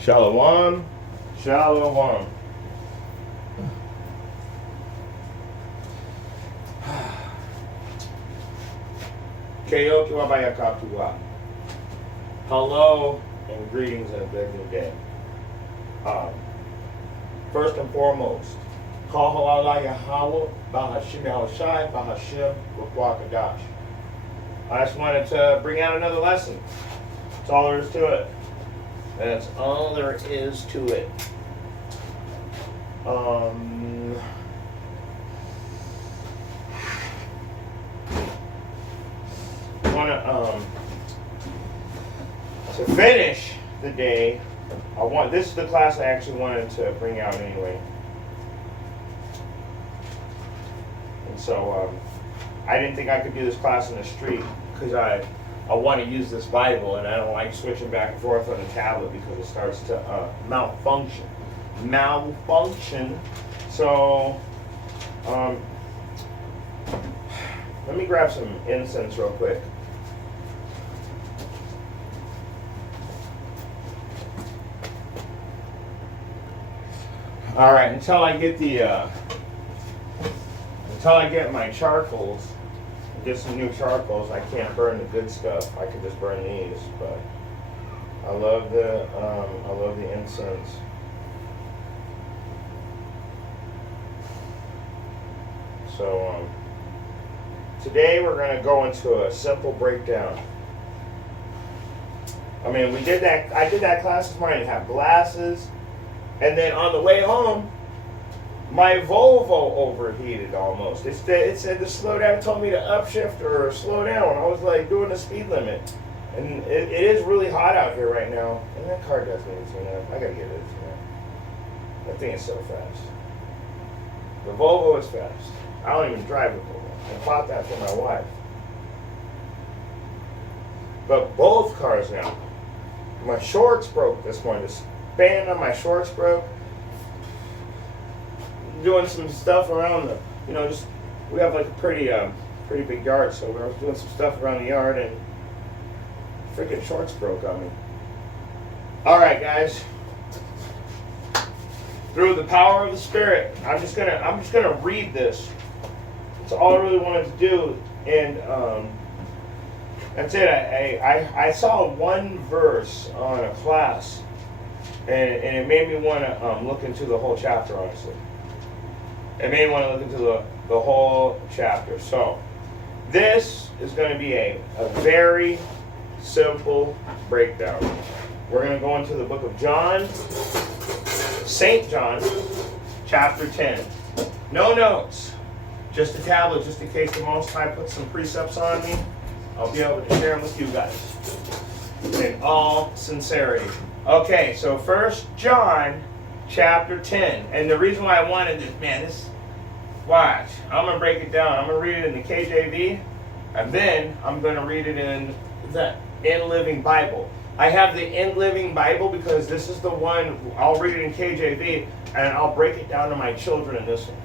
Shalom. Shalom. Keoki wabayakatua. Hello and greetings and a big new day. First and foremost, Call Halala Yahweh, Bahashim Yahushai, Bahashim Rukwakadash. I just wanted to bring out another lesson. That's all there is to it. That's all there is to it. I want to finish the day. This is the class I actually wanted to bring out anyway. And so I didn't think I could do this class in the street because I want to use this Bible and I don't like switching back and forth on the tablet because it starts to malfunction. So let me grab some incense real quick. All right, until I get my charcoals, get some new charcoals. I can't burn the good stuff. I can just burn these, but I love the incense. So today we're going to go into a simple breakdown. I mean, I did that class this morning. I have glasses. And then on the way home, my Volvo overheated almost. It said to slow down. It told me to upshift or slow down. I was like doing the speed limit. And it is really hot out here right now. And that car does need to tune up. I gotta get it tuned up. That thing is so fast. The Volvo is fast. I don't even drive the Volvo. I bought that for my wife. But both cars now. My shorts broke this morning. Band on my shorts broke. Doing some stuff around we have like a pretty big yard, so we were doing some stuff around the yard and freaking shorts broke on me. All right, guys. Through the power of the Spirit, I'm just gonna read this. That's all I really wanted to do, and that's it. I saw one verse on a class. And it made me want to look into the whole chapter, honestly. It made me want to look into the whole chapter. So, this is going to be a very simple breakdown. We're going to go into the book of John, St. John, chapter 10. No notes, just a tablet, just in case the Most High puts some precepts on me. I'll be able to share them with you guys in all sincerity. Okay, so 1 John chapter 10. And the reason why I wanted this, watch. I'm going to break it down. I'm going to read it in the KJV, and then I'm going to read it in the In Living Bible. I have the In Living Bible because this is the one, I'll read it in KJV, and I'll break it down to my children in this one.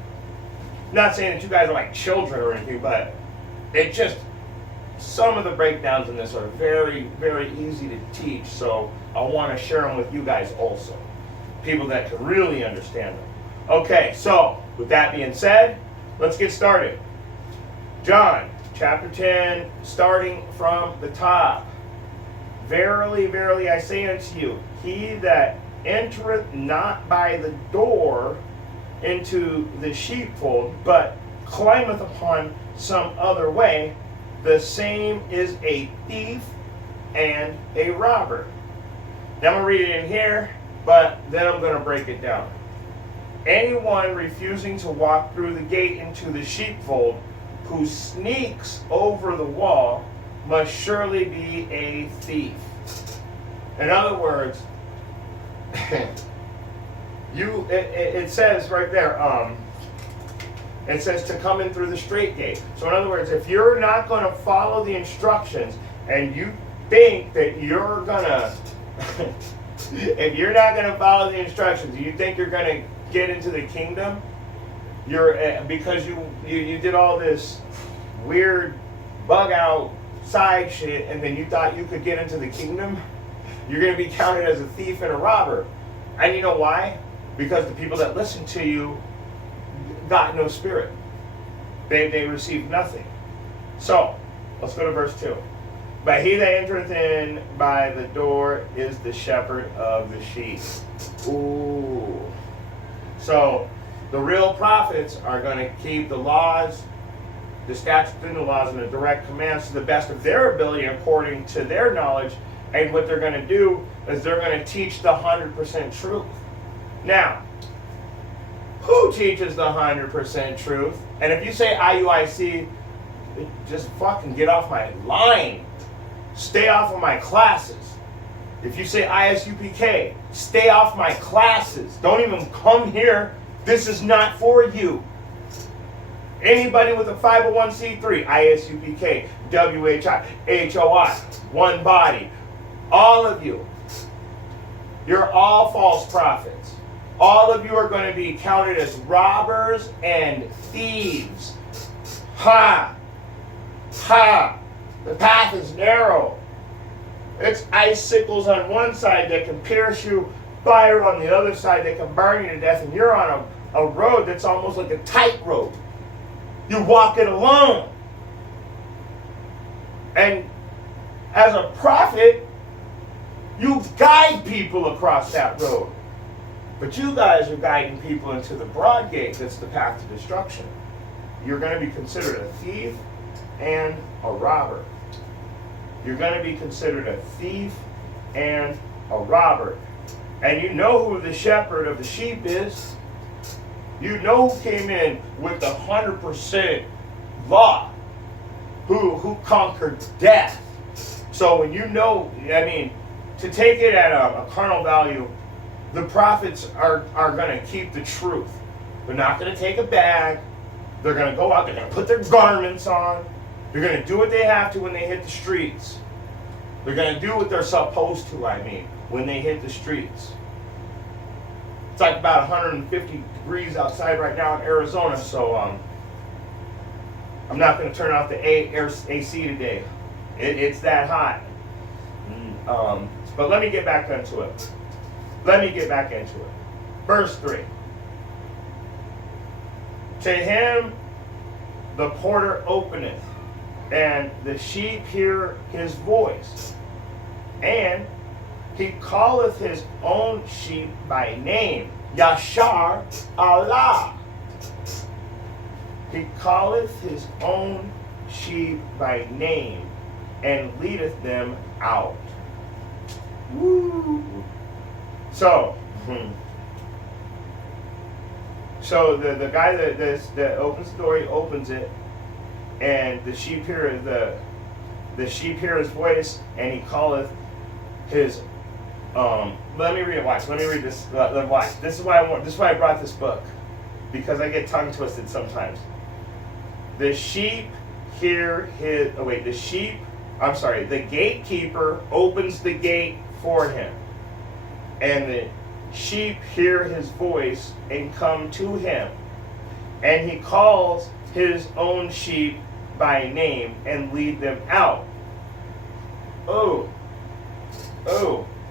Not saying that you guys are like children or anything, but it just, some of the breakdowns in this are very, very easy to teach, so I want to share them with you guys also. People that can really understand them. Okay, so with that being said, let's get started. John chapter 10, starting from the top. Verily, verily, I say unto you, he that entereth not by the door into the sheepfold, but climbeth upon some other way, the same is a thief and a robber. Now I'm going to read it in here, but then I'm going to break it down. Anyone refusing to walk through the gate into the sheepfold, who sneaks over the wall, must surely be a thief. In other words, it says right there, it says to come in through the straight gate. So in other words, if you're not going to follow the instructions and you think that you're going to, if you're not going to follow the instructions, you think you're going to get into the kingdom, because you did all this weird bug out side shit and then you thought you could get into the kingdom, You're going to be counted as a thief and a robber. And you know why? Because the people that listen to you got no spirit. They received nothing. So, let's go to verse 2. But he that entereth in by the door is the shepherd of the sheep. Ooh. So, the real prophets are going to keep the laws, the statutes and the laws, and the direct commands to the best of their ability according to their knowledge. And what they're going to do is they're going to teach the 100% truth. Now, who teaches the 100% truth? And if you say IUIC, just fucking get off my line. Stay off of my classes. If you say ISUPK, stay off my classes. Don't even come here. This is not for you. Anybody with a 501c3, ISUPK, WHI, HOI, One Body, all of you, you're all false prophets. All of you are going to be counted as robbers and thieves. Ha! Ha! The path is narrow. It's icicles on one side that can pierce you, fire on the other side that can burn you to death, and you're on a road that's almost like a tightrope. You walk it alone. And as a prophet, you guide people across that road. But you guys are guiding people into the broad gate that's the path to destruction. You're going to be considered a thief and a robber. You're going to be considered a thief and a robber. And you know who the shepherd of the sheep is. You know who came in with the 100% law. Who conquered death. So when you know, I mean, to take it at a carnal value, the prophets are going to keep the truth. They're not going to take a bag. They're going to go out. They're going to put their garments on. They're going to do what they have to when they hit the streets. They're going to do what they're supposed to, when they hit the streets. It's like about 150 degrees outside right now in Arizona, so I'm not going to turn off the AC today. It's that hot. But let me get back into it. Verse 3. To him the porter openeth, and the sheep hear his voice. And he calleth his own sheep by name, Yashar Allah. He calleth his own sheep by name, and leadeth them out. Woo! So the guy that opens the door, he opens it, and the sheep hear the sheep hear his voice, and he calleth his let me read it. Watch. Let me read this. Watch. This is why I brought this book, because I get tongue twisted sometimes. The sheep hear his. Oh wait. The gatekeeper opens the gate for him, and the sheep hear his voice and come to him, and he calls his own sheep by name and lead them out. Oh.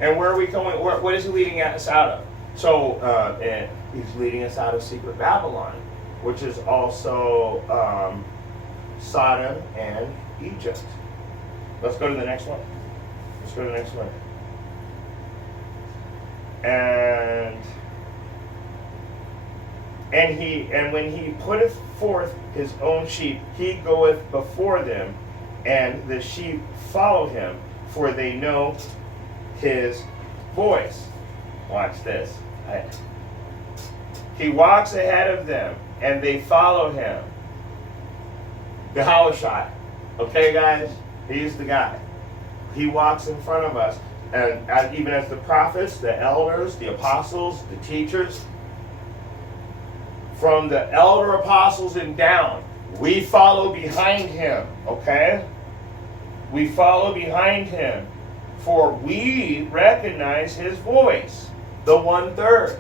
And where are we going? What is he leading us out of? So, and he's leading us out of secret Babylon, which is also Sodom and Egypt. Let's go to the next one. And when he putteth forth his own sheep, he goeth before them, and the sheep follow him, for they know his voice. Watch this. He walks ahead of them, and they follow him. Yahushua. Okay, guys? He's the guy. He walks in front of us. And even as the prophets, the elders, the apostles, the teachers, from the elder apostles and down, we follow behind him, okay? We follow behind him, for we recognize his voice, the 1/3,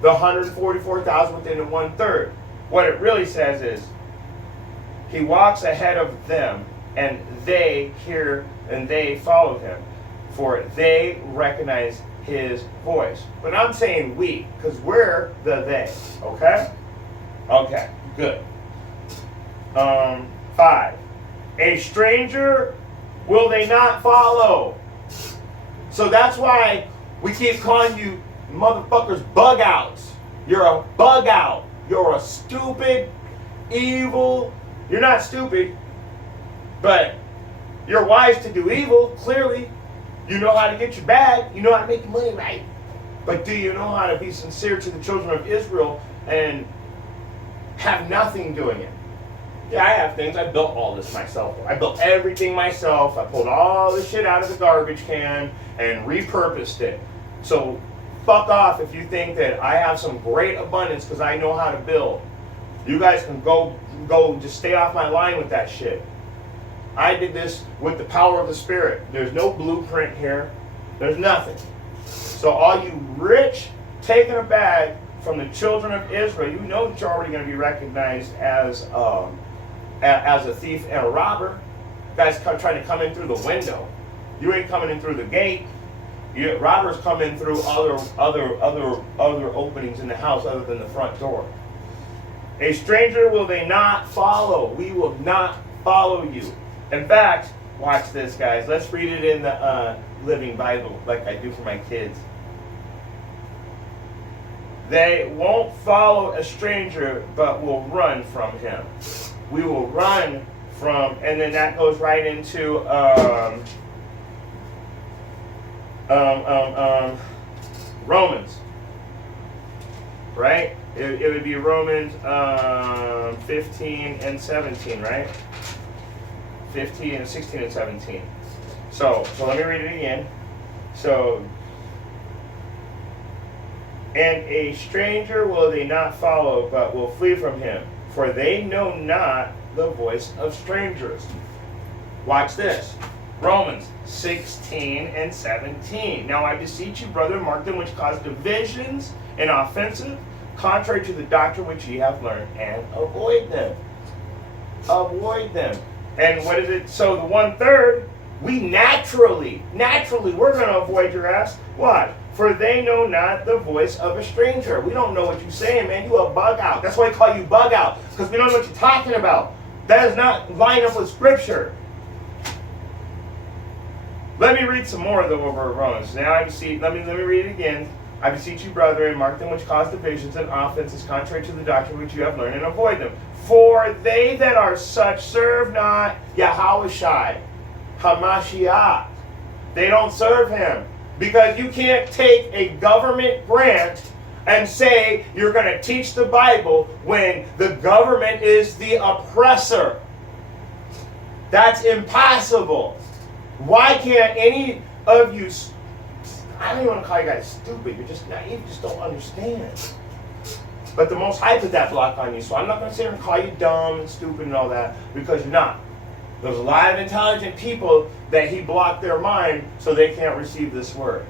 the 144,000 within the 1/3. What it really says is, he walks ahead of them, and they hear and they follow him. for they recognize his voice. But I'm saying we, because we're the they. Okay? Okay, good. 5. A stranger will they not follow. So that's why we keep calling you motherfuckers bug outs. You're a bug out. You're a stupid, evil. You're not stupid, but you're wise to do evil, clearly. You know how to get your bag. You know how to make your money right. But do you know how to be sincere to the children of Israel and have nothing doing it? Yeah, I have things. I built all this myself. I built everything myself. I pulled all the shit out of the garbage can and repurposed it. So fuck off if you think that I have some great abundance because I know how to build. You guys can go just stay off my line with that shit. I did this with the power of the Spirit. There's no blueprint here. There's nothing. So all you rich taking a bag from the children of Israel, you know that you're already going to be recognized as a thief and a robber. Guys trying to come in through the window. You ain't coming in through the gate. Robbers come in through other openings in the house other than the front door. A stranger will they not follow. We will not follow you. In fact, watch this, guys. Let's read it in the Living Bible like I do for my kids. They won't follow a stranger, but will run from him. We will run from, and then that goes right into Romans, right? It would be Romans 15 and 17, right? 15 and 16 and 17. So let me read it again. So, and a stranger will they not follow, but will flee from him, for they know not the voice of strangers. Watch this. Romans 16 and 17. Now I beseech you, brethren, mark them which cause divisions and offensive, contrary to the doctrine which ye have learned, and avoid them. Avoid them. And what is it? So the 1/3, we naturally, we're going to avoid your ass. Why? For they know not the voice of a stranger. We don't know what you're saying, man. You a bug out. That's why I call you bug out, because we don't know what you're talking about. That does not line up with Scripture. Let me read some more though over Romans. Now I beseech, let me read it again. I beseech you, brethren, mark them which cause divisions and offenses contrary to the doctrine which you have learned, and avoid them. For they that are such serve not Yahushai, Hamashiach. They don't serve him. Because you can't take a government grant and say you're going to teach the Bible when the government is the oppressor. That's impossible. Why can't any of you, I don't even want to call you guys stupid, you're just naive, you just don't understand. But the Most High put that block on you, so I'm not going to sit here and call you dumb and stupid and all that, because you're not. There's a lot of intelligent people that he blocked their mind so they can't receive this word.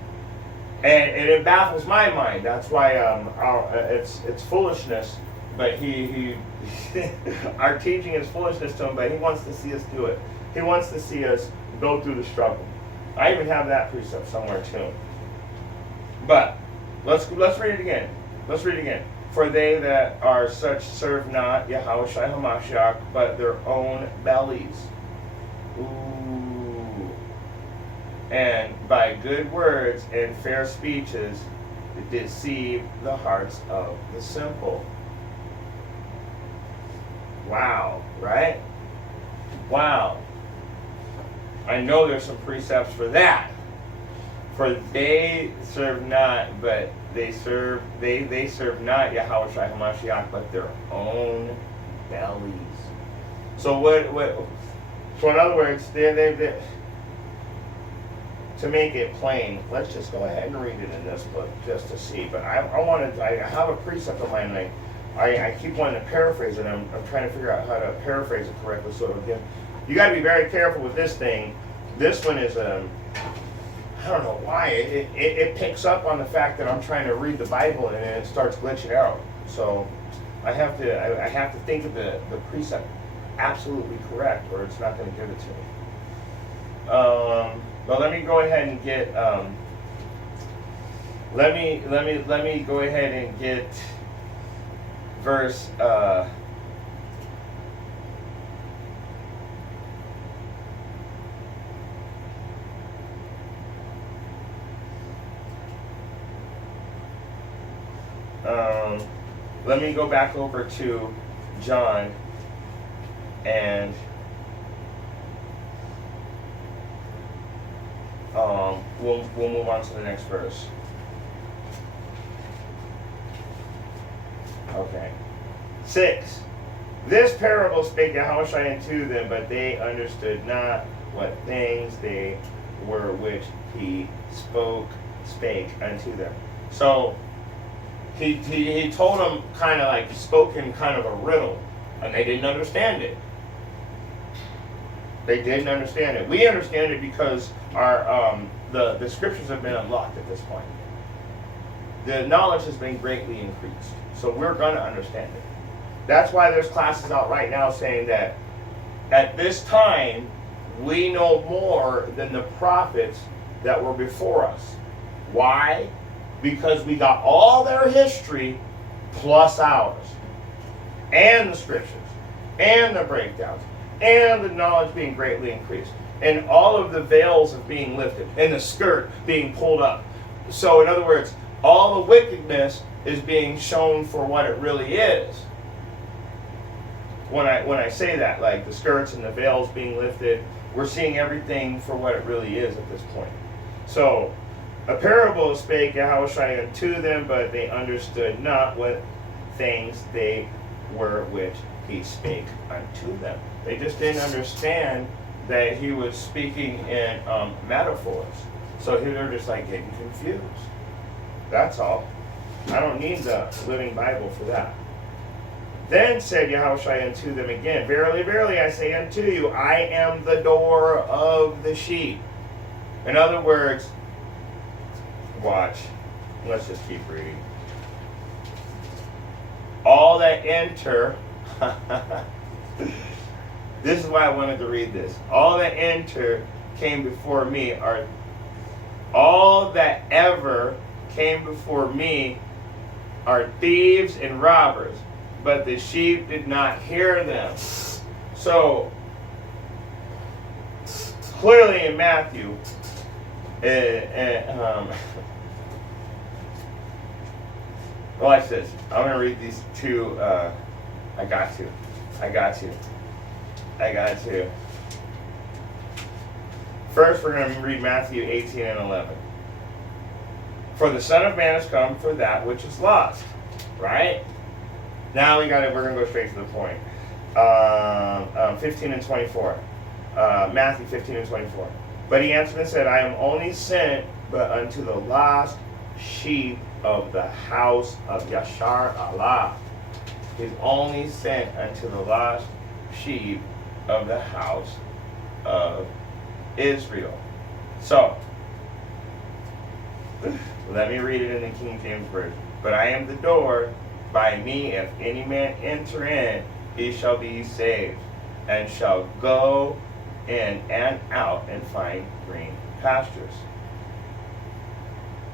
And it baffles my mind. That's why it's foolishness, but he our teaching is foolishness to him, but he wants to see us do it. He wants to see us go through the struggle. I even have that precept somewhere too. But let's read it again. Let's read it again. For they that are such serve not Yahushua HaMashiach, but their own bellies. Ooh. And by good words and fair speeches deceive the hearts of the simple. Wow, right? Wow. I know there's some precepts for that. For they serve not, but they serve not Yahushua HaMashiach, but their own bellies. So so in other words, they to make it plain, let's just go ahead and read it in this book just to see. But I have a precept of mine, and I keep wanting to paraphrase it. I'm trying to figure out how to paraphrase it correctly. So again, you got to be very careful with this thing. This one is I don't know why it picks up on the fact that I'm trying to read the Bible and it starts glitching out. So I have to think of the precept absolutely correct, or it's not going to give it to me. But let me go ahead and get let me go ahead and get verse let me go back over to John and we'll move on to the next verse. Okay. 6. This parable spake Yahushua unto them, but they understood not what things they were which he spake unto them. So he told them kind of like spoken kind of a riddle, and they didn't understand it. They didn't understand it. We understand it because our the scriptures have been unlocked at this point. The knowledge has been greatly increased. So we're going to understand it. That's why there's classes out right now saying that at this time, we know more than the prophets that were before us. Why? Because we got all their history plus ours. And the scriptures. And the breakdowns. And the knowledge being greatly increased. And all of the veils of being lifted. And the skirt being pulled up. So in other words, all the wickedness is being shown for what it really is. When I say that, like the skirts and the veils being lifted, we're seeing everything for what it really is at this point. So, a parable spake Yahushua unto them, but they understood not what things they were which he spake unto them. They just didn't understand that he was speaking in metaphors. So they're just like getting confused. That's all. I don't need the Living Bible for that. Then said Yahushua unto them again, Verily, verily, I say unto you, I am the door of the sheep. In other words, watch. Let's just keep reading. All that enter, this is why I wanted to read this. All that enter came before me are, all that ever came before me are thieves and robbers, but the sheep did not hear them. So, clearly in Matthew, watch this. I'm going to read these two. I got to. First, we're going to read Matthew 18 and 11. For the Son of Man has come for that which is lost. Right? Now we're going to go straight to the point. 15 and 24. Matthew 15 and 24. But he answered and said, I am only sent but unto the lost sheep of the house of Yashar Allah. He's only sent unto the lost sheep of the house of Israel. So, let me read it in the King James Version. But I am the door. By me, if any man enter in, he shall be saved, and shall go in and out and find green pastures.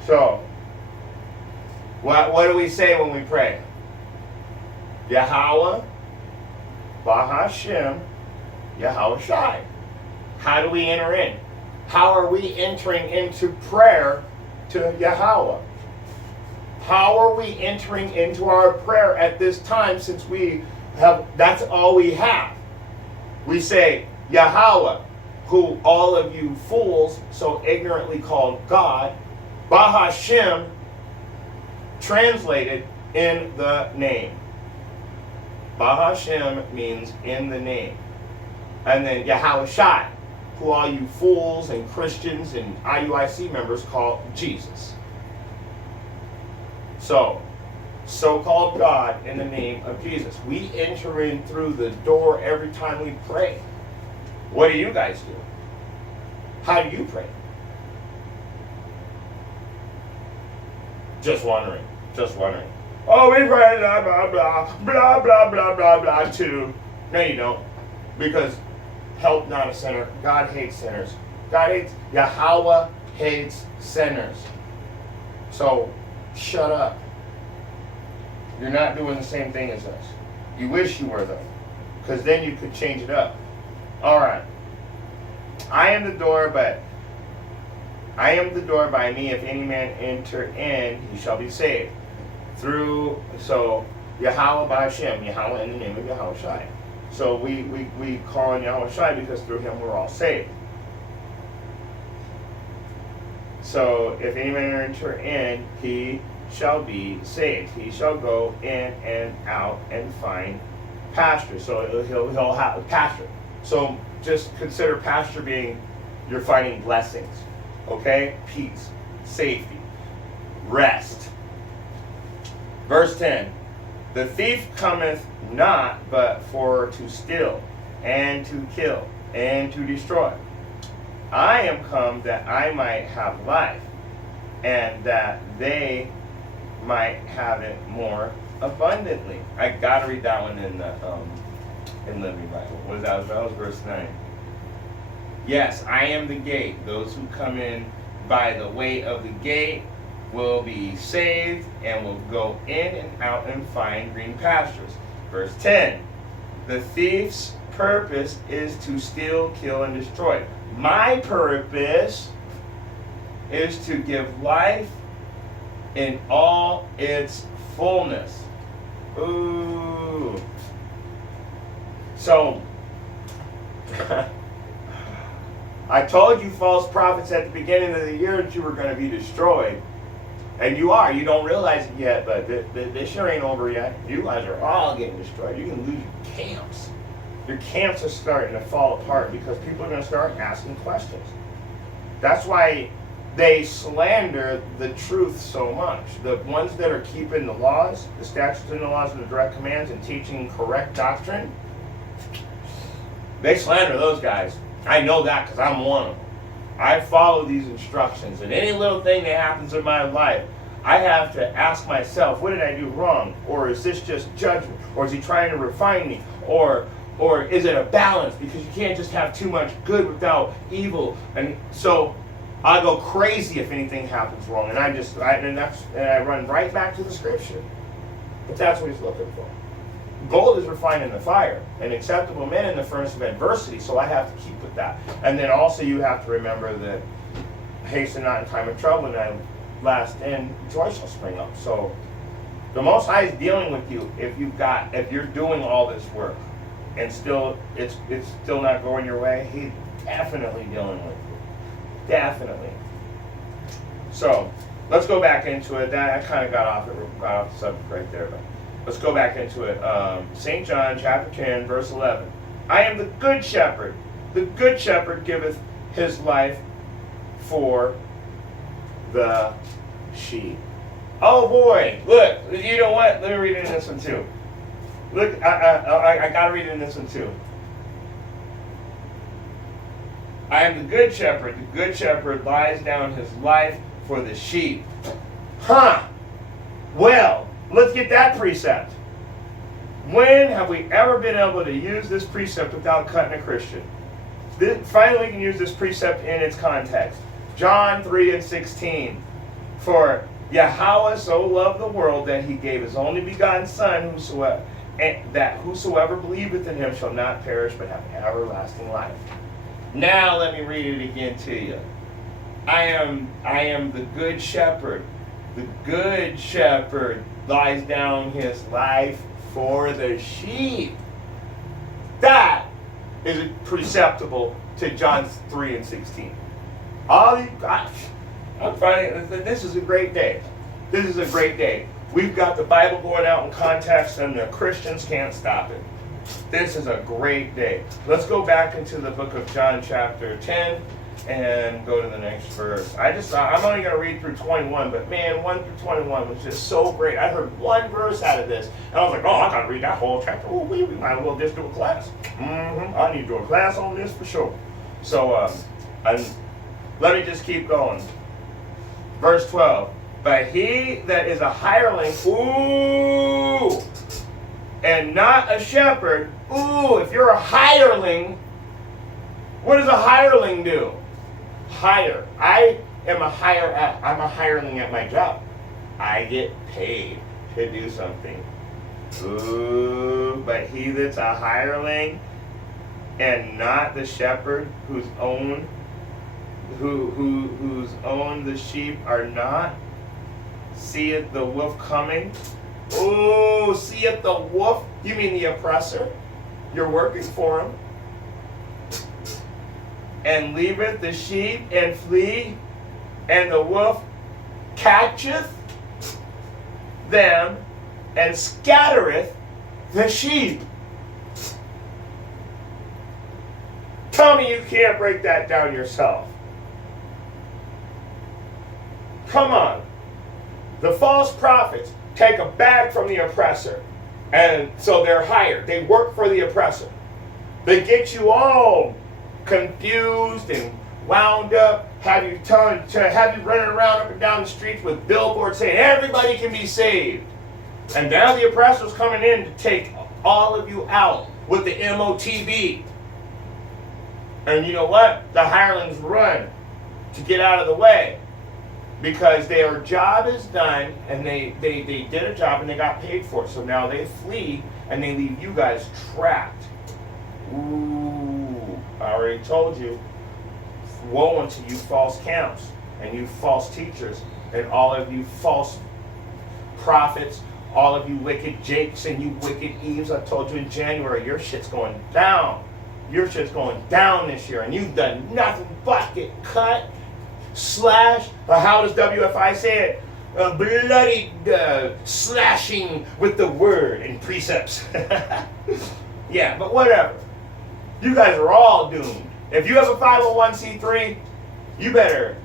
So, what do we say when we pray? Yahweh, Bahashem, Yahweh Shai. How do we enter in? How are we entering into prayer to Yahweh? How are we entering into our prayer at this time, since we have, that's all we have? We say, Yahweh, who all of you fools so ignorantly called God, Bahashem, translated in the name. Bahashem means in the name. And then Yahweh Shai, who all you fools and Christians and IUIC members call Jesus. So-called God in the name of Jesus. We enter in through the door every time we pray. What do you guys do? How do you pray? Just wondering. Oh, we pray blah, blah, blah, blah, blah, blah, blah, blah, too. No, you don't. Because help not a sinner. God hates sinners. Yahweh hates sinners. So, shut up. You're not doing the same thing as us. You wish you were, though. Because then you could change it up. Alright. I am the door by me, if any man enter in, he shall be saved. So Yahweh by Hashem, Yahweh in the name of Yahweh Shai. So we call on Yahweh Shai because through him we're all saved. So if any man enter in, he shall be saved. He shall go in and out and find pasture. So he'll have pasture. So just consider pasture being you're finding blessings. Okay? Peace, safety, rest. Verse 10. The thief cometh not but for to steal, and to kill, and to destroy. I am come that I might have life, and that they might have it more abundantly. I gotta read that one in Living Bible. What is that? That was verse 9. Yes, I am the gate. Those who come in by the way of the gate will be saved and will go in and out and find green pastures. Verse 10. The thief's purpose is to steal, kill, and destroy. My purpose is to give life in all its fullness. Ooh. So, I told you false prophets at the beginning of the year that you were going to be destroyed. And you are. You don't realize it yet, but this sure ain't over yet. You guys are all getting destroyed. You can lose your camps. Your camps are starting to fall apart because people are going to start asking questions. That's why they slander the truth so much. The ones that are keeping the laws, the statutes and the laws and the direct commands and teaching correct doctrine, they slander those guys. I know that because I'm one of them. I follow these instructions, and any little thing that happens in my life, I have to ask myself, what did I do wrong? Or is this just judgment? Or is he trying to refine me? Or is it a balance? Because you can't just have too much good without evil. And so I go crazy if anything happens wrong, and I run right back to the scripture. But that's what he's looking for. Gold is refined in the fire, and acceptable men in the furnace of adversity, so I have to keep with that. And then also you have to remember that hasten not in time of trouble, and at last end joy shall spring up. So the Most High is dealing with you if you're doing all this work and still it's still not going your way. He's definitely dealing with you. Definitely. So let's go back into it. That I kind of got off the subject right there, but let's go back into it. St. John chapter 10, verse 11. I am the good shepherd. The good shepherd giveth his life for the sheep. Oh boy, look, you know what? Let me read it in this one too. Look, I gotta read it in this one too. I am the good shepherd. The good shepherd lies down his life for the sheep. Huh. Well, let's get that precept. When have we ever been able to use this precept without cutting a Christian? Finally, we can use this precept in its context. John 3:16. For Yahweh so loved the world that he gave his only begotten Son, whosoever believeth in him shall not perish but have everlasting life. Now let me read it again to you. I am the good shepherd. The good shepherd lies down his life for the sheep. That is perceptible to John 3:16. I'm finding this is a great day. This is a great day. We've got the Bible going out in context, and the Christians can't stop it. This is a great day. Let's go back into the book of John chapter 10 and go to the next verse. I'm only going to read through 21, but man, 1 through 21 was just so great. I heard one verse out of this, and I was like, oh, I got to read that whole chapter. Oh, we might as well just do a class. I need to do a class on this for sure. So, let me just keep going. Verse 12. But he that is a hireling, and not a shepherd, if you're a hireling, what does a hireling do? hire. I'm a hireling at my job. I get paid to do something. Ooh, but he that's a hireling and not the shepherd whose own the sheep are not, seeth the wolf coming. Ooh, seeth the wolf? You mean the oppressor? You're working for him. And leaveth the sheep and flee, and the wolf catcheth them and scattereth the sheep. Tell me you can't break that down yourself. Come on. The false prophets take a bag from the oppressor, and so they're hired. They work for the oppressor. They get you all confused and wound up, have you running around up and down the streets with billboards saying everybody can be saved. And now the oppressor's coming in to take all of you out with the MOTB. And you know what? The hirelings run to get out of the way because their job is done and they did a job and they got paid for it. So now they flee and they leave you guys trapped. Ooh, I already told you. Woe unto you false camps and you false teachers and all of you false prophets, all of you wicked Jakes and you wicked Eves. I told you in January, your shit's going down. Your shit's going down this year and you've done nothing but get cut, slashed, or how does WFI say it? Bloody slashing with the word and precepts. Yeah, but whatever. You guys are all doomed. If you have a 501c3, you better,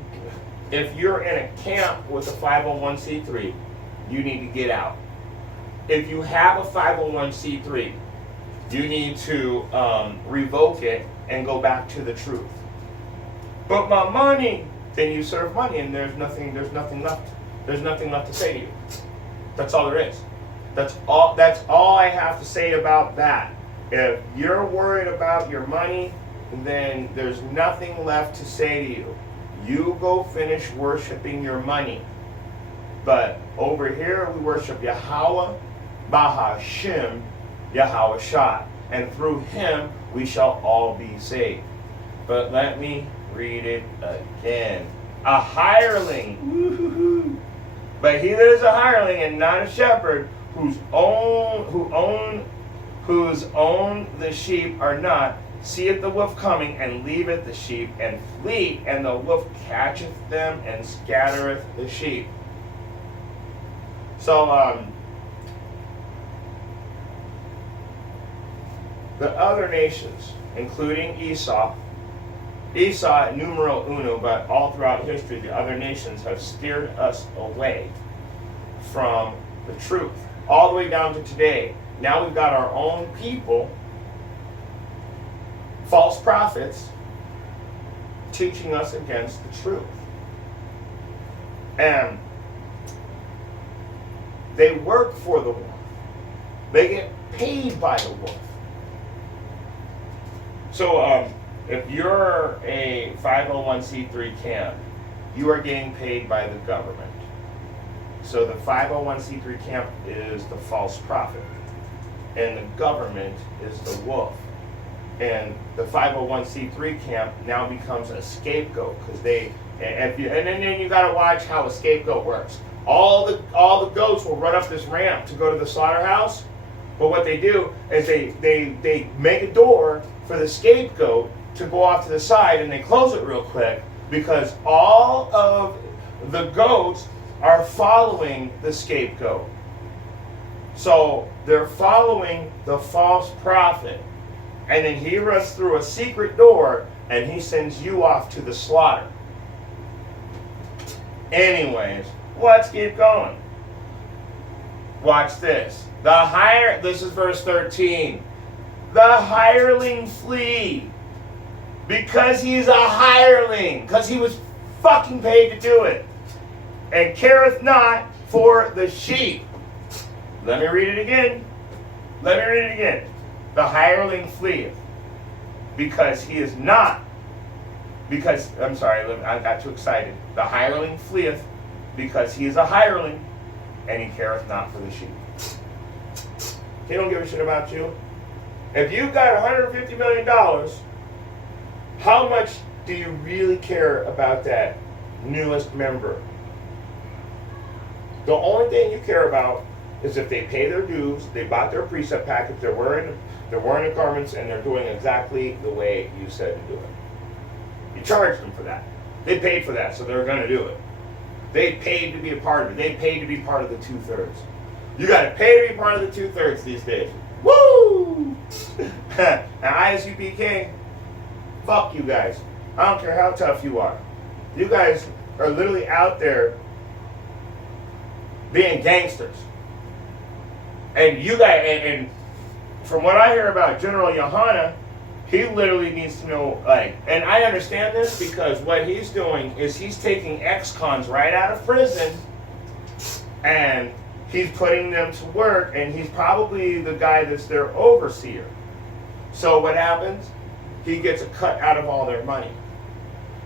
if you're in a camp with a 501c3, you need to get out. If you have a 501c3, you need to revoke it and go back to the truth. But my money, then you serve money and there's nothing left. There's nothing left to say to you. That's all there is. That's all I have to say about that. If you're worried about your money, then there's nothing left to say to you. You go finish worshiping your money. But over here we worship Yahweh, Bahashim, Yahweh Shah. And through him we shall all be saved. But let me read it again. A hireling. Woo-hoo-hoo. But he that is a hireling and not a shepherd, whose own the sheep are not, seeth the wolf coming, and leaveth the sheep, and flee, and the wolf catcheth them, and scattereth the sheep. So, the other nations, including Esau numero uno, but all throughout history, the other nations have steered us away from the truth, all the way down to today. Now we've got our own people, false prophets, teaching us against the truth. And they work for the wolf. They get paid by the wolf. So if you're a 501c3 camp, you are getting paid by the government. So the 501c3 camp is the false prophet, and the government is the wolf. And the 501c3 camp now becomes a scapegoat because then you got to watch how a scapegoat works. All the goats will run up this ramp to go to the slaughterhouse, but what they do is they make a door for the scapegoat to go off to the side, and they close it real quick because all of the goats are following the scapegoat. So they're following the false prophet. And then he runs through a secret door and he sends you off to the slaughter. Anyways, let's keep going. Watch this. This is verse 13. The hireling flee. Because he's a hireling. Because he was fucking paid to do it. And careth not for the sheep. Let me read it again. The hireling fleeth, because he is not because, I'm sorry, I got too excited. The hireling fleeth because he is a hireling, and he careth not for the sheep. He don't give a shit about you. If you've got $150 million, how much do you really care about that newest member? The only thing you care about is if they pay their dues, they bought their precept package, they're wearing the garments, and they're doing exactly the way you said to do it. You charged them for that. They paid for that, so they're going to do it. They paid to be a part of it. They paid to be part of the 2/3. You got to pay to be part of the 2/3 these days. Woo! Now, ISUPK, fuck you guys. I don't care how tough you are. You guys are literally out there being gangsters. And you guys, and from what I hear about General Yohana, he literally needs to know, like, and I understand this because what he's doing is he's taking ex-cons right out of prison and he's putting them to work, and he's probably the guy that's their overseer. So what happens? He gets a cut out of all their money.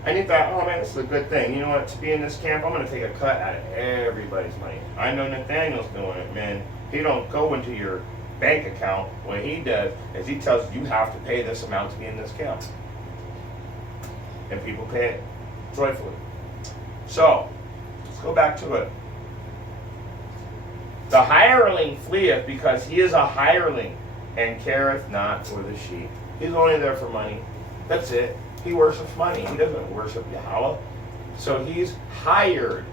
And he thought, oh man, this is a good thing. You know what? To be in this camp, I'm going to take a cut out of everybody's money. I know Nathaniel's doing it, man. He don't go into your bank account. What he does is he tells you have to pay this amount to be in this camp. And people pay it joyfully. So, let's go back to it. The hireling fleeth because he is a hireling and careth not for the sheep. He's only there for money. That's it. He worships money. He doesn't worship Yahweh. So he's hired.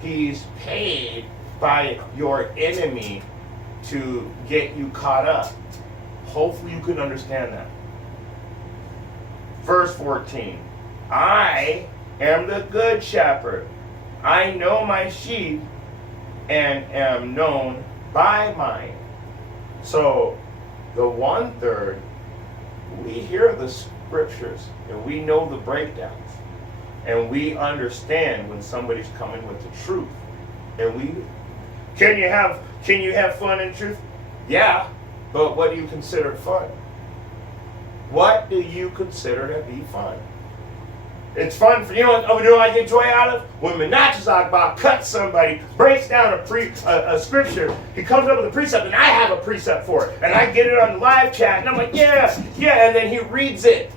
He's paid by your enemy to get you caught up. Hopefully you can understand that. Verse 14. I am the good shepherd. I know my sheep and am known by mine. So the 1/3, we hear the scriptures and we know the breakdowns. And we understand when somebody's coming with the truth. And we can you have fun in truth? Yeah, but what do you consider fun? What do you consider to be fun? It's fun for, you know what I get joy out of? When Menachus Agba cuts somebody, breaks down a scripture, he comes up with a precept, and I have a precept for it. And I get it on live chat, and I'm like, yeah, and then he reads it.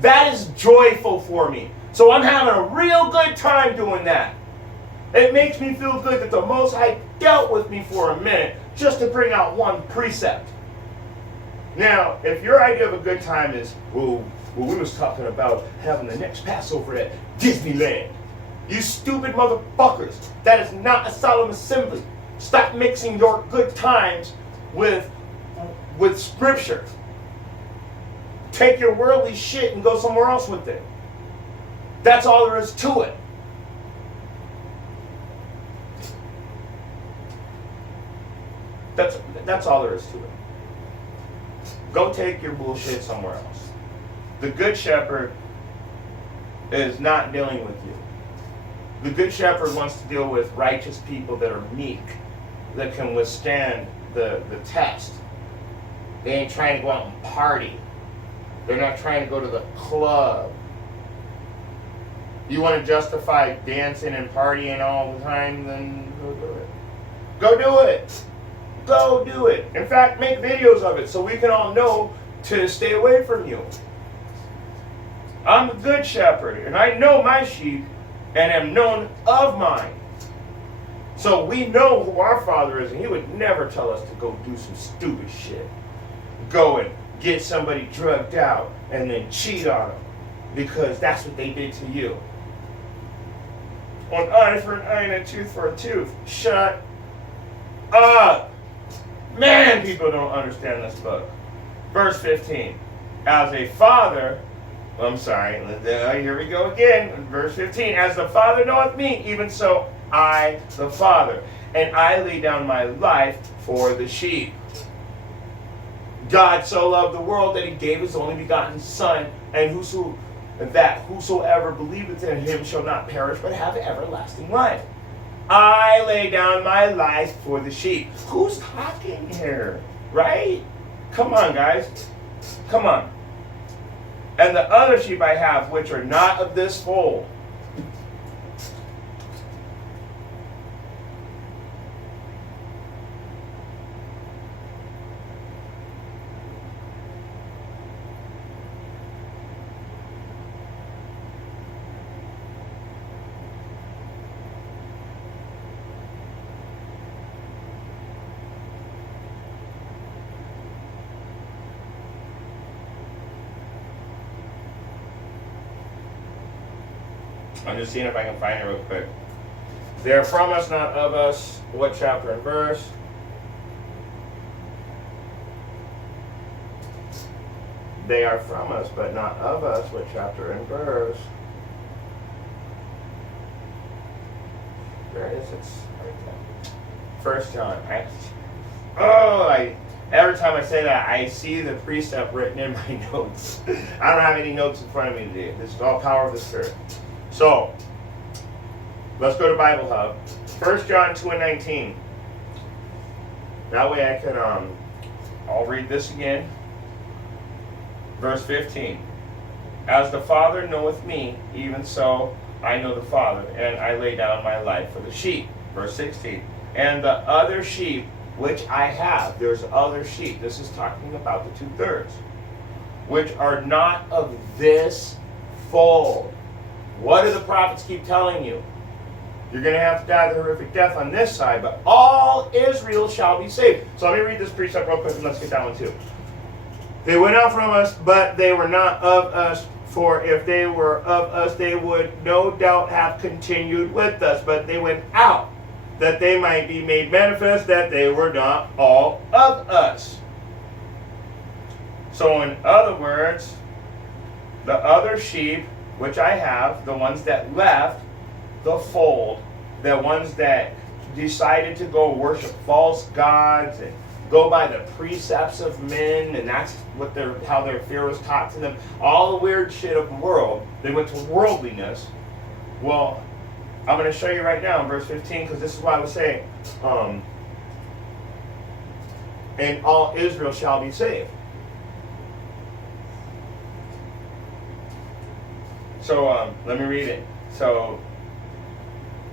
That is joyful for me. So I'm having a real good time doing that. It makes me feel good that the Most High dealt with me for a minute just to bring out one precept. Now, if your idea of a good time is, well, we was talking about having the next Passover at Disneyland. You stupid motherfuckers. That is not a solemn assembly. Stop mixing your good times with scripture. Take your worldly shit and go somewhere else with it. That's all there is to it. That's all there is to it. Go take your bullshit somewhere else. The Good Shepherd is not dealing with you. The Good Shepherd wants to deal with righteous people that are meek, that can withstand the test. They ain't trying to go out and party. They're not trying to go to the club. You want to justify dancing and partying all the time, then go do it. Go do it. Go do it. In fact, make videos of it so we can all know to stay away from you. I'm the Good Shepherd, and I know my sheep and am known of mine. So we know who our Father is, and He would never tell us to go do some stupid shit. Go and get somebody drugged out and then cheat on them because that's what they did to you. An eye for an eye and a tooth for a tooth. Shut up. Man, people don't understand this book. Verse 15. As a father, here we go again. Verse 15. As the Father knoweth me, even so I, the Father. And I lay down my life for the sheep. God so loved the world that He gave His only begotten Son, and whosoever believeth in Him shall not perish but have everlasting life. I lay down my life for the sheep. Who's talking here? Right? Come on, guys. Come on. And the other sheep I have, which are not of this fold. I'm just seeing if I can find it real quick. They are from us, not of us. What chapter and verse? They are from us, but not of us. What chapter and verse? There it is. It's right there. 1 John. Every time I say that, I see the precept written in my notes. I don't have any notes in front of me today. This is all power of the Spirit. So, let's go to Bible Hub. 1 John 2:19. That way I can, I'll read this again. Verse 15. As the Father knoweth me, even so I know the Father, and I lay down my life for the sheep. Verse 16. And the other sheep which I have, there's other sheep. This is talking about the 2/3, which are not of this fold. What do the prophets keep telling you? You're going to have to die the horrific death on this side, but all Israel shall be saved. So let me read this precept real quick and let's get that one too. They went out from us, but they were not of us. For if they were of us, they would no doubt have continued with us. But they went out, that they might be made manifest that they were not all of us. So in other words, the other sheep, which I have, the ones that left the fold, the ones that decided to go worship false gods and go by the precepts of men, and that's what how their fear was taught to them. All the weird shit of the world. They went to worldliness. Well, I'm going to show you right now in verse 15, because this is what I was saying. And all Israel shall be saved. So let me read it. So,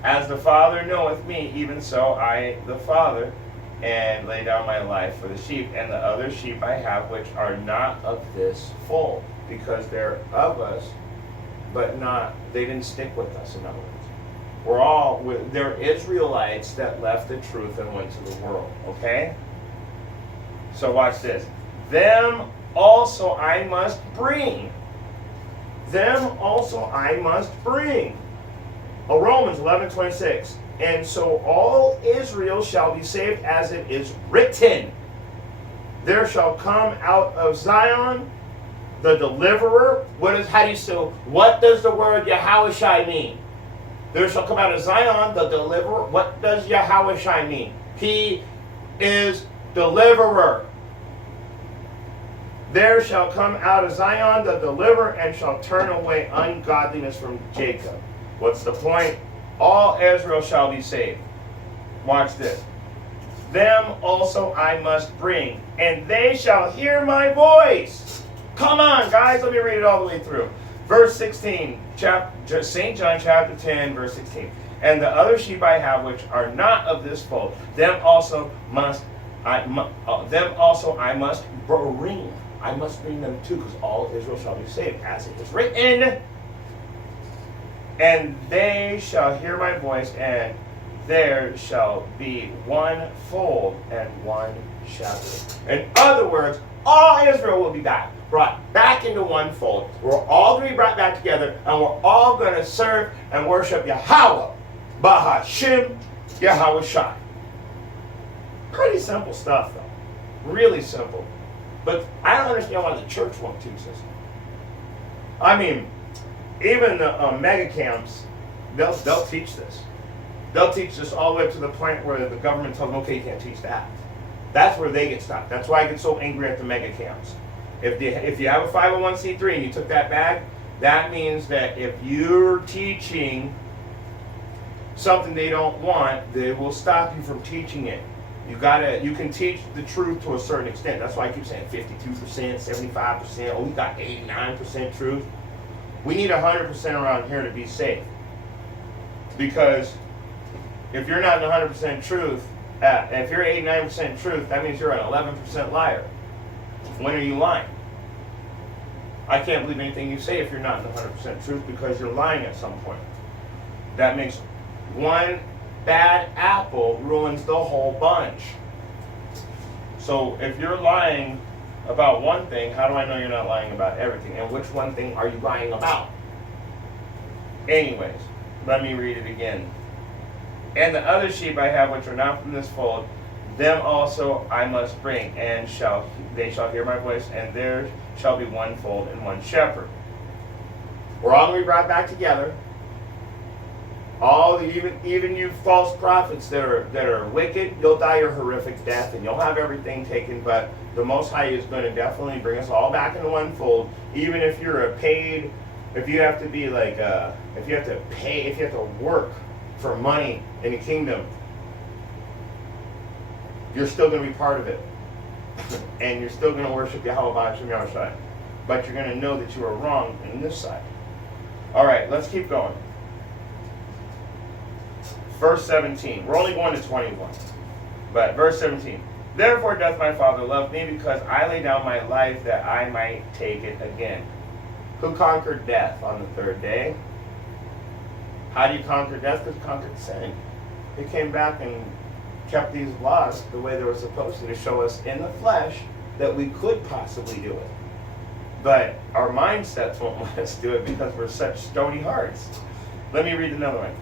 as the Father knoweth me, even so I the Father, and lay down my life for the sheep. And the other sheep I have, which are not of this fold, because they're of us, but not, they didn't stick with us, in other words. They're Israelites that left the truth and went to the world, okay? So watch this. Them also I must bring. Them also I must bring. Romans 11:26. And so all Israel shall be saved, as it is written. There shall come out of Zion the deliverer. What does the word Yahushai mean? There shall come out of Zion the deliverer. What does Yahushai mean? He is deliverer. There shall come out of Zion the deliverer, and shall turn away ungodliness from Jacob. What's the point? All Israel shall be saved. Watch this. Them also I must bring, and they shall hear my voice. Come on, guys, let me read it all the way through. Verse 16, St. John chapter 10, verse 16. And the other sheep I have, which are not of this fold, them also I must bring. I must bring them too, because all Israel shall be saved, as it is written. And they shall hear my voice, and there shall be one fold and one shepherd. In other words, all Israel will be brought back into one fold. We're all going to be brought back together, and we're all going to serve and worship Yahweh, Bahashim, Yahushai. Pretty simple stuff, though. Really simple. But I don't understand why the church won't teach this. I mean, even the mega camps, they'll teach this. They'll teach this all the way up to the point where the government tells them, okay, you can't teach that. That's where they get stuck. That's why I get so angry at the mega camps. If you have a 501c3 and you took that back, that means that if you're teaching something they don't want, they will stop you from teaching it. You can teach the truth to a certain extent. That's why I keep saying 52%, 75%. Oh, we got 89% truth. We need 100% around here to be safe. Because if you're not in 100% truth, if you're 89% truth, that means you're an 11% liar. When are you lying? I can't believe anything you say if you're not in 100% truth, because you're lying at some point. That makes one bad apple ruins the whole bunch. So if you're lying about one thing, how do I know you're not lying about everything? And which one thing are you lying about? Anyways, let me read it again. And the other sheep I have which are not from this fold, them also I must bring, and they shall hear my voice, and there shall be one fold and one shepherd. We're all going to be brought back together. Even you false prophets that are wicked, you'll die a horrific death, and you'll have everything taken. But the Most High is going to definitely bring us all back into one fold. Even if you're if you have to be like, if you have to work for money in the kingdom, you're still going to be part of it, and you're still going to worship Yahweh B'Shem Yahushai. But you're going to know that you are wrong in this side. All right, let's keep going. Verse 17. We're only going to 21. But verse 17. Therefore doth my Father love me, because I lay down my life that I might take it again. Who conquered death on the third day? How do you conquer death? Because you conquered sin. He came back and kept these laws the way they were supposed to show us in the flesh that we could possibly do it. But our mindsets won't let us do it because we're such stony hearts. Let me read another one.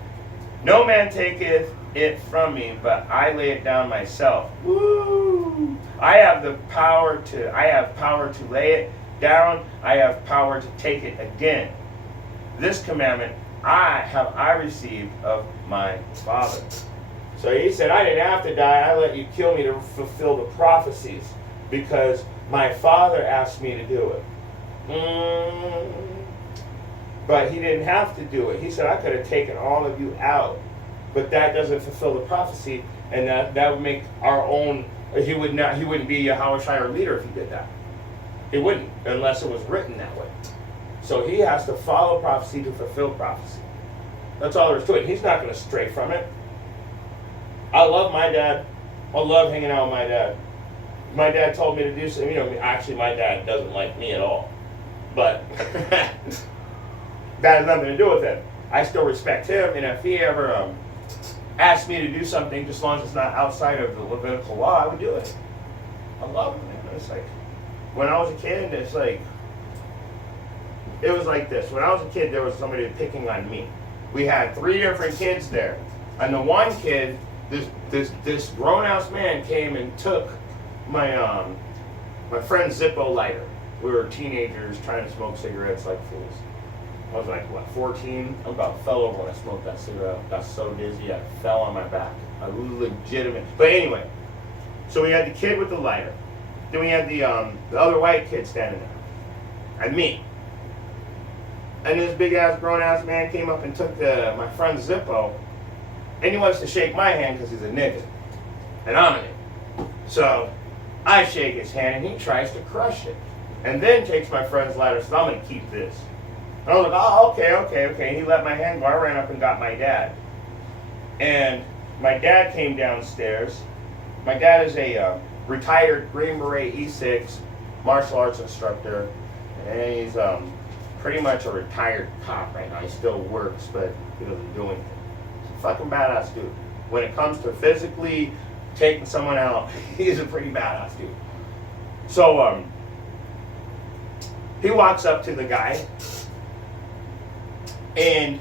No man taketh it from me, but I lay it down myself. Woo! I have power to lay it down. I have power to take it again. This commandment I received of my Father. So he said, I didn't have to die. I let you kill me to fulfill the prophecies, because my Father asked me to do it. But he didn't have to do it. He said, I could have taken all of you out, but that doesn't fulfill the prophecy, and that would make our own. He wouldn't be Yahushua, our leader, if he did that. He wouldn't, unless it was written that way. So he has to follow prophecy to fulfill prophecy. That's all there is to it. He's not going to stray from it. I love my dad. I love hanging out with my dad. My dad told me to do something. Actually, my dad doesn't like me at all. But that has nothing to do with it. I still respect him, and if he ever asked me to do something, just as long as it's not outside of the Levitical law, I would do it. I love him, man. It's like, when I was a kid, it was like this. When I was a kid, there was somebody picking on me. We had 3 different kids there. And the one kid, this grown-ass man came and took my friend's Zippo lighter. We were teenagers trying to smoke cigarettes like fools. I was like, 14? I about fell over when I smoked that cigarette. I got so dizzy, I fell on my back. I was legitimate. But anyway, so we had the kid with the lighter. Then we had the other white kid standing there. And me. And this big-ass, grown-ass man came up and took my friend's Zippo, and he wants to shake my hand because he's a nigga. And I'm a nigga. So I shake his hand, and he tries to crush it. And then takes my friend's lighter, says, I'm going to keep this. And I was like, oh, okay. And he let my hand go. I ran up and got my dad. And my dad came downstairs. My dad is a retired Green Beret E6 martial arts instructor. And he's pretty much a retired cop right now. He still works, but he doesn't do anything. He's a fucking badass dude. When it comes to physically taking someone out, he's a pretty badass dude. So he walks up to the guy, and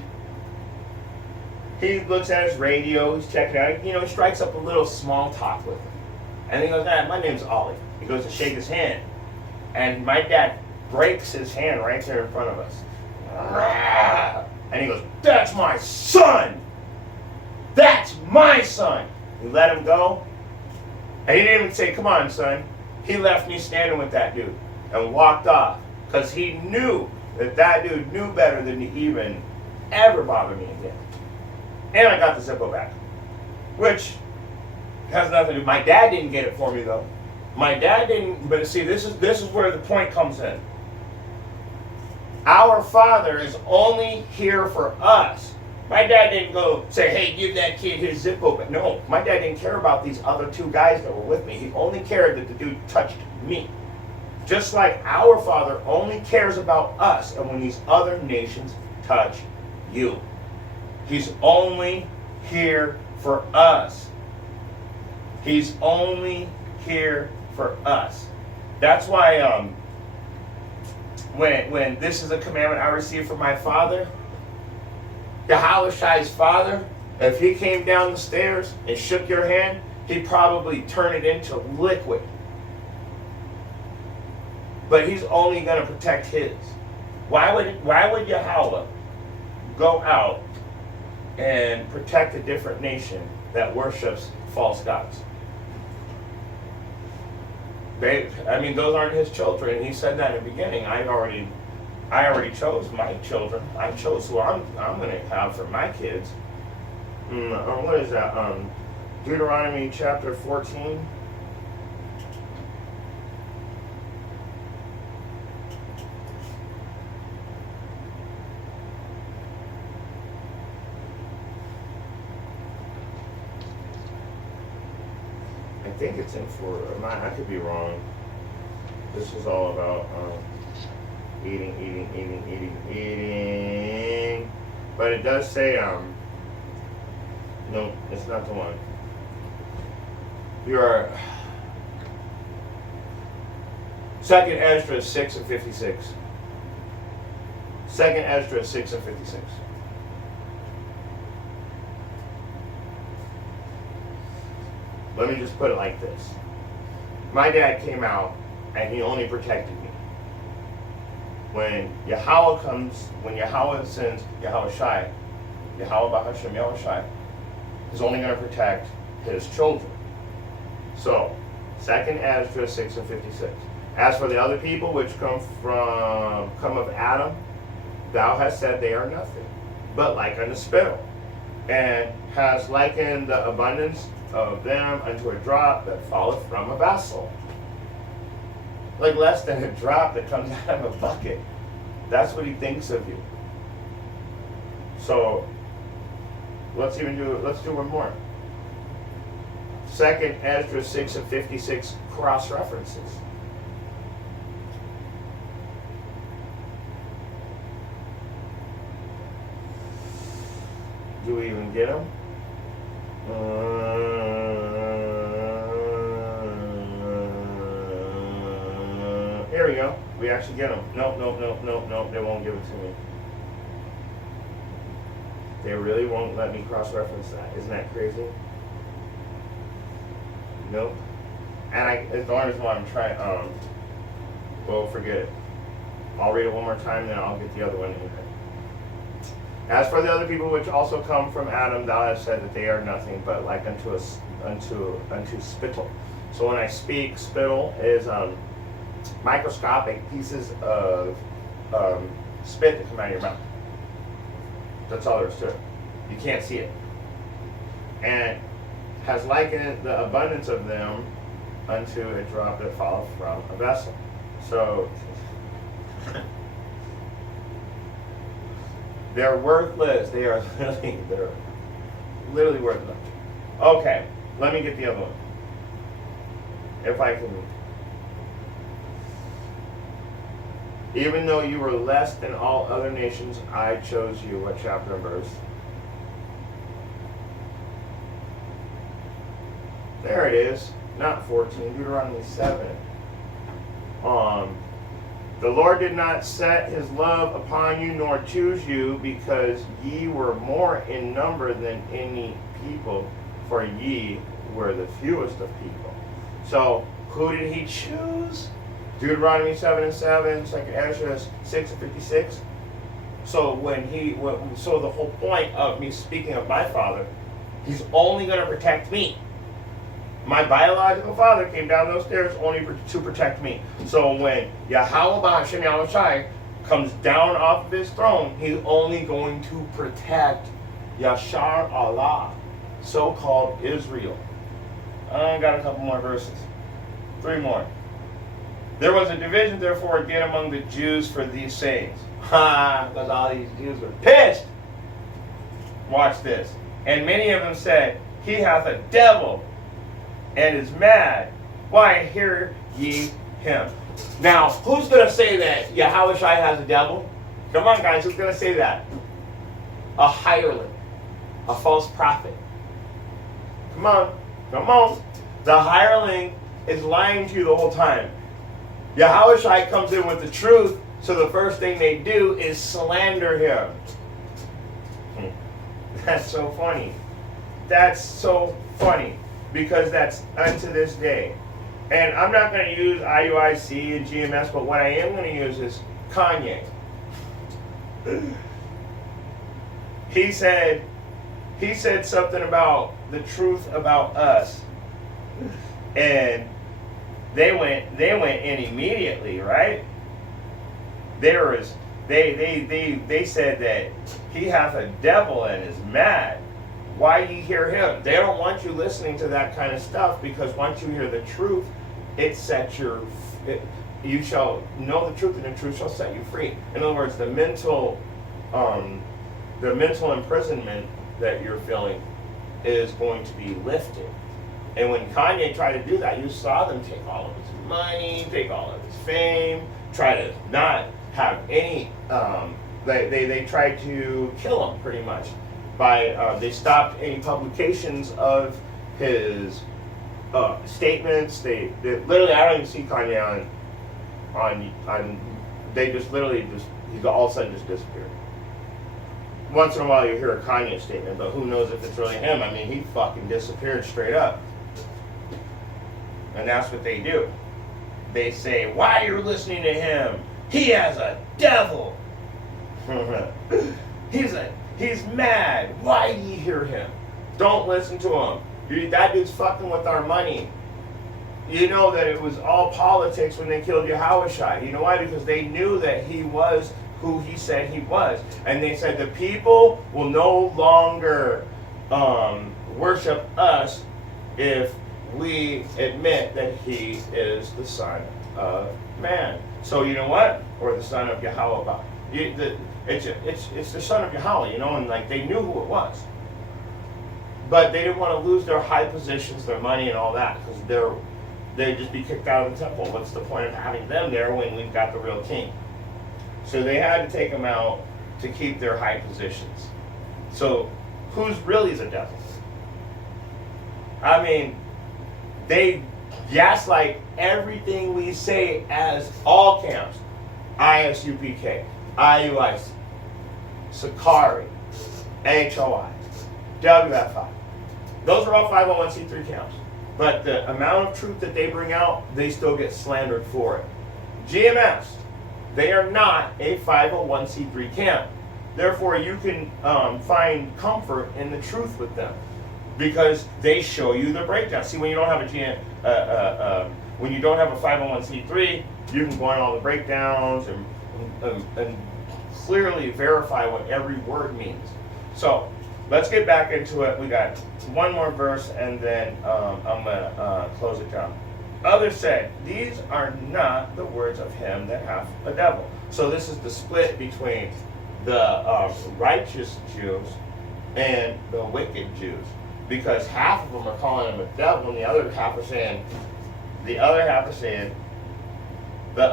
he looks at his radio, he's checking out, he strikes up a little small talk with him. And he goes, my name's Ollie. He goes to shake his hand. And my dad breaks his hand right there in front of us. And he goes, that's my son! That's my son! We let him go. And he didn't even say, come on, son. He left me standing with that dude and walked off. Because he knew that dude knew better than to even ever bother me again. And I got the Zippo back. Which, It has nothing to do. My dad didn't get it for me though. My dad didn't. But see, this is where the point comes in. Our Father is only here for us. My dad didn't go say, "Hey, give that kid his zip open." No, my dad didn't care about these other two guys that were with me. He only cared that the dude touched me. Just like our Father only cares about us and when these other nations touch you. He's only here for us. He's only here for us. That's why when this is a commandment I received from my Father, Yahushai's father, if he came down the stairs and shook your hand, he'd probably turn it into liquid. But he's only going to protect his. Why would Yahweh go out and protect a different nation that worships false gods? Those aren't his children. He said that in the beginning. I already chose my children. I chose who I'm going to have for my kids. What is that? Deuteronomy chapter 14. I think it's in 4. I could be wrong. This is all about eating. But it does say, no, it's not the one. You are 2nd Ezra 6 and 56. 2nd Ezra 6 and 56. Let me just put it like this. My dad came out and he only protected me. When Yahweh sends Yahushai, Yahweh Bahashem Yahushai, is only going to protect his children. So, 2nd Ezra 6 and 56. As for the other people which come of Adam, thou hast said they are nothing, but like unto spittle, and hast likened the abundance of them unto a drop that falleth from a vessel. Like less than a drop that comes out of a bucket. That's what he thinks of you. So let's do one more. 2nd Ezra 6 and 56 cross references. Do we even get them? Here we go. We actually get them. No, they won't give it to me. They really won't let me cross-reference that. Isn't that crazy? Nope. And as long as I'm trying, well, forget it. I'll read it one more time, then I'll get the other one in here. As for the other people which also come from Adam, thou hast said that they are nothing but like unto spittle. So when I speak, spittle is microscopic pieces of spit that come out of your mouth. That's all there is to it. You can't see it. And has likened the abundance of them unto a drop that falleth from a vessel. So they're worthless. They're literally worthless. Okay, let me get the other one. If I can. Even though you were less than all other nations, I chose you. What chapter and verse? There it is. Not 14. Deuteronomy 7. The Lord did not set his love upon you, nor choose you, because ye were more in number than any people, for ye were the fewest of people. So, who did he choose? Deuteronomy 7 and 7, 2nd Ezra 6 and 56. So so the whole point of me speaking of my father, he's only going to protect me. My biological father came down those stairs only to protect me. So when Yahweh B'Hashem Yahushai comes down off of his throne, he's only going to protect Yashar Allah, so-called Israel. I got a couple more verses. 3 more. There was a division, therefore, again among the Jews for these sayings. Ha! Because all these Jews were pissed. Watch this. And many of them said, He hath a devil, and is mad. Why hear ye him? Now, who's going to say that Yahushua has a devil? Come on, guys, who's going to say that? A hireling. A false prophet. Come on. Come on. The hireling is lying to you the whole time. Yahushua comes in with the truth, so the first thing they do is slander him. That's so funny. That's so funny. Because that's unto this day. And I'm not going to use IUIC and GMS, but what I am going to use is Kanye. He said something about the truth about us. And they went in immediately, right? They said that he hath a devil and is mad. Why ye hear him? They don't want you listening to that kind of stuff, because once you hear the truth, you shall know the truth, and the truth shall set you free. In other words, the mental imprisonment that you're feeling is going to be lifted. And when Kanye tried to do that, you saw them take all of his money, take all of his fame, try to not have any. They tried to kill him pretty much. They stopped any publications of his statements. They literally, I don't even see Kanye on. They just literally he's all of a sudden just disappeared. Once in a while you hear a Kanye statement, but who knows if it's really him? I mean, he fucking disappeared straight up. And that's what they do. They say, why are you listening to him? He has a devil. He's mad. Why ye hear him? Don't listen to him. That dude's fucking with our money. You know that it was all politics when they killed Yahushua. You know why? Because they knew that he was who he said he was. And they said the people will no longer worship us if we admit that he is the Son of Man. So you know what? Or the Son of Yahweh. It's the Son of Yahweh, you know, and like they knew who it was. But they didn't want to lose their high positions, their money, and all that, because they'd just be kicked out of the temple. What's the point of having them there when we've got the real king? So they had to take them out to keep their high positions. So who's really the devil? I mean, they gaslight everything we say as all camps. ISUPK, IUIC, Sakari, HOI, WFI. Those are all 501c3 camps. But the amount of truth that they bring out, they still get slandered for it. GMS, they are not a 501c3 camp. Therefore, you can find comfort in the truth with them, because they show you the breakdown. See, when you don't have when you don't have a 501c3, you can go on all the breakdowns and clearly verify what every word means. So let's get back into it. We got one more verse, and then I'm going to close it down. Others said, these are not the words of him that hath a devil. So this is the split between the righteous Jews and the wicked Jews. Because half of them are calling him a devil, and the other half are saying, the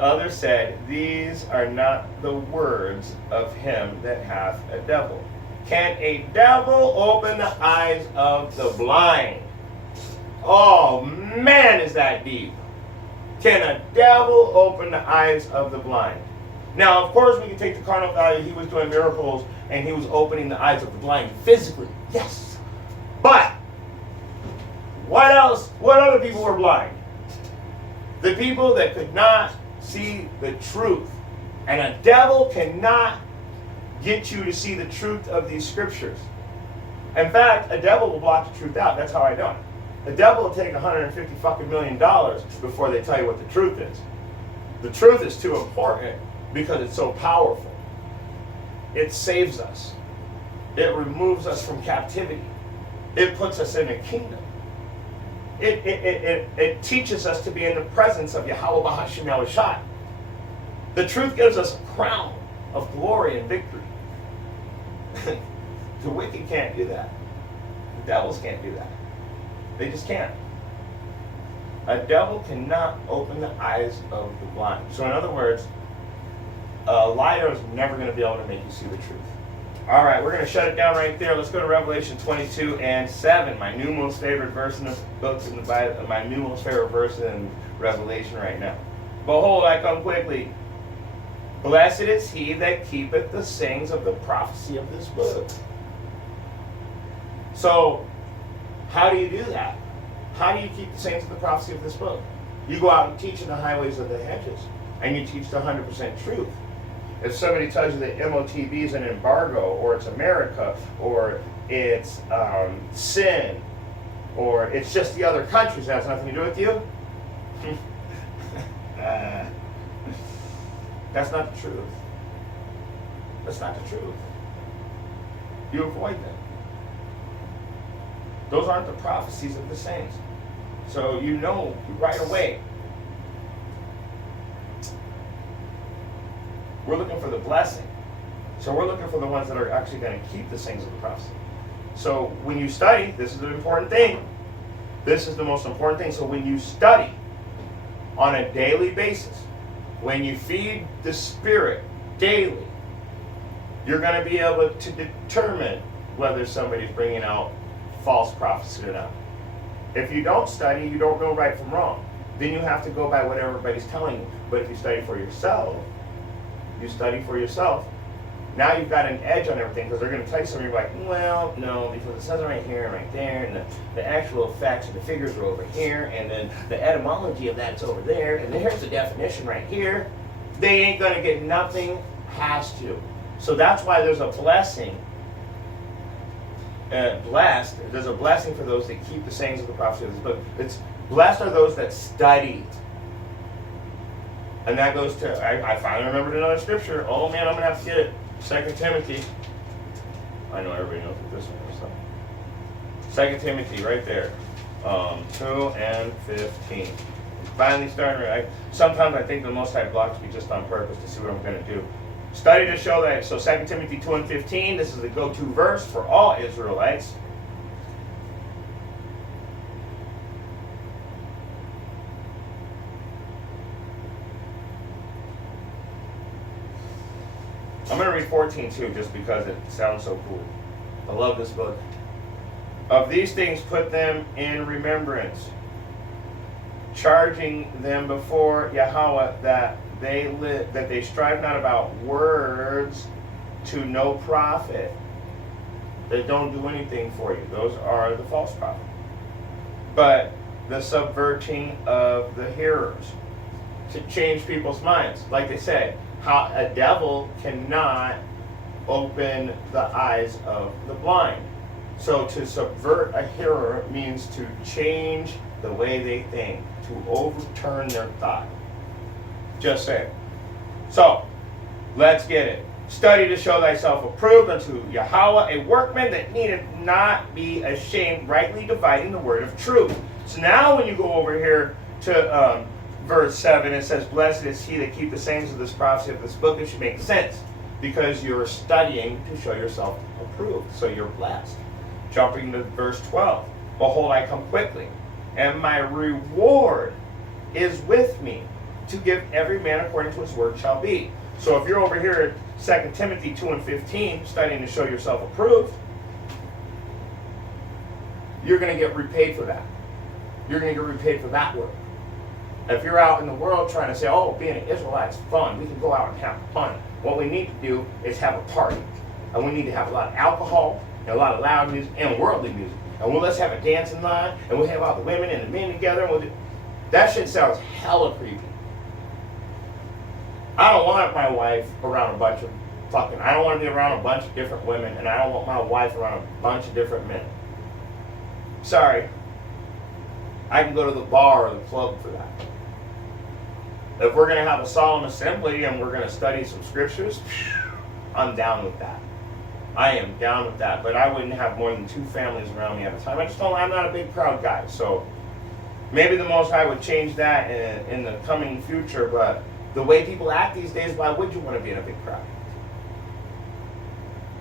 other said, these are not the words of him that hath a devil. Can a devil open the eyes of the blind? Oh man, is that deep. Can a devil open the eyes of the blind? Now, of course, we can take the carnal value. He was doing miracles, and he was opening the eyes of the blind physically. Yes. But what else? What other people were blind? The people that could not see the truth. And a devil cannot get you to see the truth of these scriptures. In fact, a devil will block the truth out. That's how I know it. The devil will take $150 million before they tell you what the truth is. The truth is too important because it's so powerful. It saves us. It removes us from captivity. It puts us in a kingdom. it teaches us to be in the presence of Yahweh Bahashim Yahushai. The truth gives us a crown of glory and victory. The wicked can't do that. The devils can't do that. They just can't. A devil cannot open the eyes of the blind. So in other words, a liar is never going to be able to make you see the truth. All right, we're going to shut it down right there. Let's go to Revelation 22 and 7, my new most favorite verse in the books in the Bible, my new most favorite verse in Revelation right now. Behold, I come quickly. Blessed is he that keepeth the sayings of the prophecy of this book. So, how do you do that? How do you keep the sayings of the prophecy of this book? You go out and teach in the highways of the hedges, and you teach the 100% truth. If somebody tells you that MOTB is an embargo, or it's America, or it's sin, or it's just the other countries, that has nothing to do with you, that's not the truth. That's not the truth. You avoid them. Those aren't the prophecies of the saints. So you know right away. We're looking for the blessing. So we're looking for the ones that are actually going to keep the sayings of the prophecy. So when you study, this is the important thing. This is the most important thing. So when you study on a daily basis, when you feed the Spirit daily, you're going to be able to determine whether somebody's bringing out false prophecy or not. If you don't study, you don't know right from wrong. Then you have to go by what everybody's telling you. But if you study for yourself, now you've got an edge on everything, because they're going to tell you something, you're like, well, no, because it says it right here and right there, and the actual facts and the figures are over here, and then the etymology of that's over there, and then here's the definition right here. They ain't going to get nothing has to. So that's why there's a blessing. There's a blessing for those that keep the sayings of the prophecy of this book. It's blessed are those that study. And that goes to, I finally remembered another scripture. Oh man, I'm going to have to get it. 2 Timothy. I know everybody knows what this one is. 2 Timothy, right there. 2 and 15. Finally starting right. Sometimes I think the Most High blocks me just on purpose to see what I'm going to do. Study to show that, so 2 Timothy 2 and 15, this is the go-to verse for all Israelites. I'm going to read 14 too, just because it sounds so cool. I love this book. Of these things put them in remembrance, charging them before Yahweh that they strive not about words to no profit, that don't do anything for you. Those are the false prophets. But the subverting of the hearers, to change people's minds. Like they said, how a devil cannot open the eyes of the blind. So to subvert a hearer means to change the way they think, to overturn their thought. Just saying. So, let's get it. Study to show thyself approved unto Yahweh, a workman that needeth not be ashamed, rightly dividing the word of truth. So now when you go over here to verse 7, it says, blessed is he that keep the sayings of this prophecy of this book. It should make sense, because you're studying to show yourself approved. So you're blessed. Jumping to verse 12. Behold, I come quickly, and my reward is with me, to give every man according to his work shall be. So if you're over here at 2 Timothy 2 and 15, studying to show yourself approved, you're going to get repaid for that. You're going to get repaid for that work. If you're out in the world trying to say, oh, being an Israelite's fun, we can go out and have fun. What we need to do is have a party. And we need to have a lot of alcohol, and a lot of loud music, and worldly music. And let's have a dancing line, and we'll have all the women and the men together. And we'll do. That shit sounds hella creepy. I don't want my wife around a bunch of I don't want to be around a bunch of different women, and I don't want my wife around a bunch of different men. Sorry. I can go to the bar or the club for that. If we're going to have a solemn assembly and we're going to study some scriptures, I'm down with that. I am down with that. But I wouldn't have more than 2 families around me at a time. I'm not a big crowd guy. So Maybe the Most High would change that in the coming future, but the way people act these days, why would you want to be in a big crowd?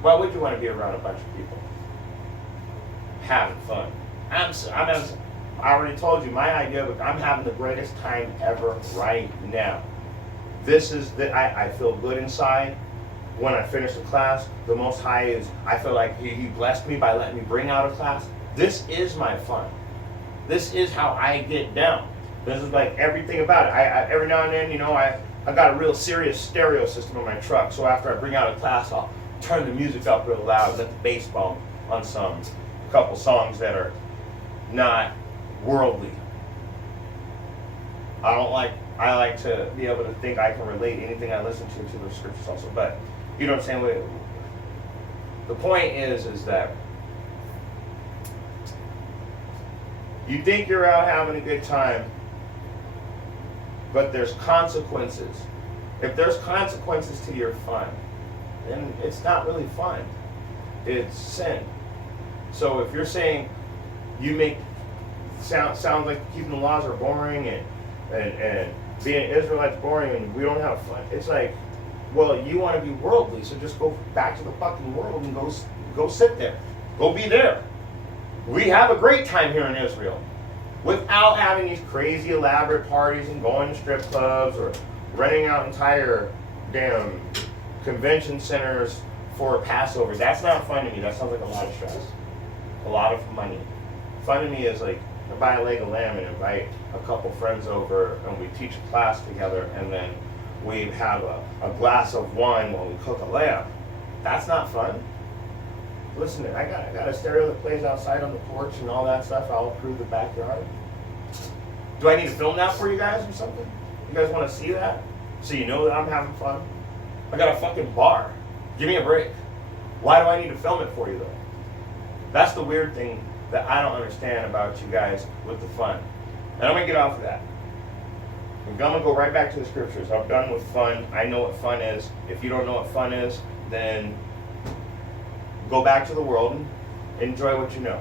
Why would you want to be around a bunch of people having fun? I already told you my idea, but I'm having the greatest time ever right now. This is I feel good inside. When I finish the class, the Most High is, I feel like he blessed me by letting me bring out a class. This is my fun. This is how I get down. This is like everything about it. I every now and then, I got a real serious stereo system in my truck. So after I bring out a class, I'll turn the music up real loud, let the bass bump on a couple songs that are not worldly. I like to be able to think I can relate anything I listen to the scriptures also. But you know what I'm saying? The point is that you think you're out having a good time, but there's consequences. If there's consequences to your fun, then it's not really fun. It's sin. So if you're saying you make sounds like keeping the laws are boring and being Israelites boring and we don't have fun, it's like, well, you want to be worldly, so just go back to the fucking world and go sit there. Go be there. We have a great time here in Israel without having these crazy elaborate parties and going to strip clubs or renting out entire damn convention centers for Passover. That's not fun to me. That sounds like a lot of stress. A lot of money. Fun to me is like to buy a leg of lamb and invite a couple friends over and we teach a class together and then we have a glass of wine while we cook a lamb. That's not fun. Listen, I got a stereo that plays outside on the porch and all that stuff. I'll approve the backyard. Do I need to film that for you guys or something? You guys want to see that? So you know that I'm having fun? I got a fucking bar. Give me a break. Why do I need to film it for you though? That's the weird thing that I don't understand about you guys with the fun. And I'm going to get off of that. I'm going to go right back to the scriptures. I'm done with fun. I know what fun is. If you don't know what fun is, then go back to the world and enjoy what you know.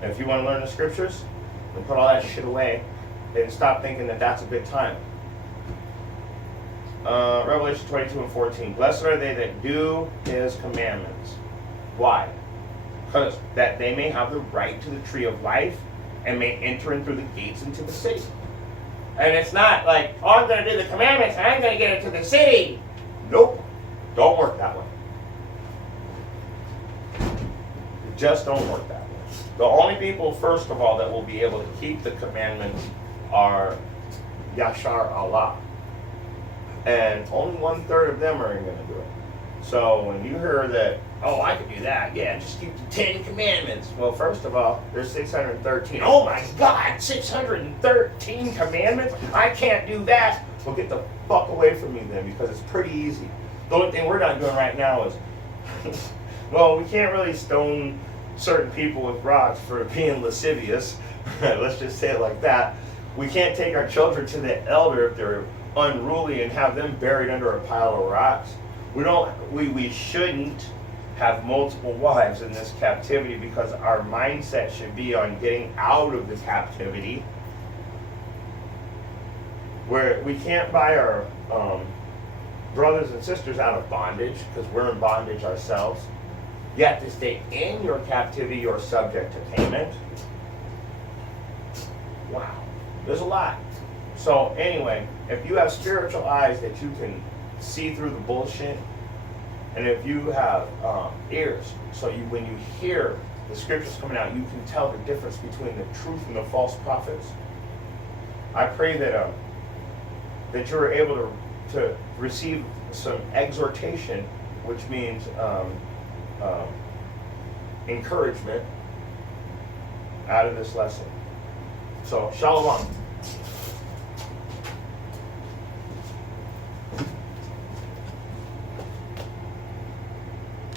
And if you want to learn the scriptures, then put all that shit away and stop thinking that that's a good time. Revelation 22:14. Blessed are they that do his commandments. Why? Because that they may have the right to the tree of life and may enter in through the gates into the city. And it's not like, oh, I'm going to do the commandments and I'm going to get into the city. Nope. Don't work that way. It just don't work that way. The only people, first of all, that will be able to keep the commandments are Yashar Allah. And only 1/3 of them are going to do it. So when you hear that, oh, I can do that, yeah, just keep the 10 commandments. Well, first of all, there's 613. Oh my God, 613 commandments? I can't do that. Well, get the fuck away from me then, because it's pretty easy. The only thing we're not doing right now is, well, we can't really stone certain people with rocks for being lascivious. Let's just say it like that. We can't take our children to the elder if they're unruly and have them buried under a pile of rocks. We shouldn't have multiple wives in this captivity because our mindset should be on getting out of the captivity. Where we can't buy our brothers and sisters out of bondage because we're in bondage ourselves. Yet to stay in your captivity, you're subject to payment. Wow, there's a lot. So anyway, if you have spiritual eyes that you can see through the bullshit, and if you have ears, so when you hear the scriptures coming out, you can tell the difference between the truth and the false prophets. I pray that you're able to receive some exhortation, which means encouragement out of this lesson. So, shalom.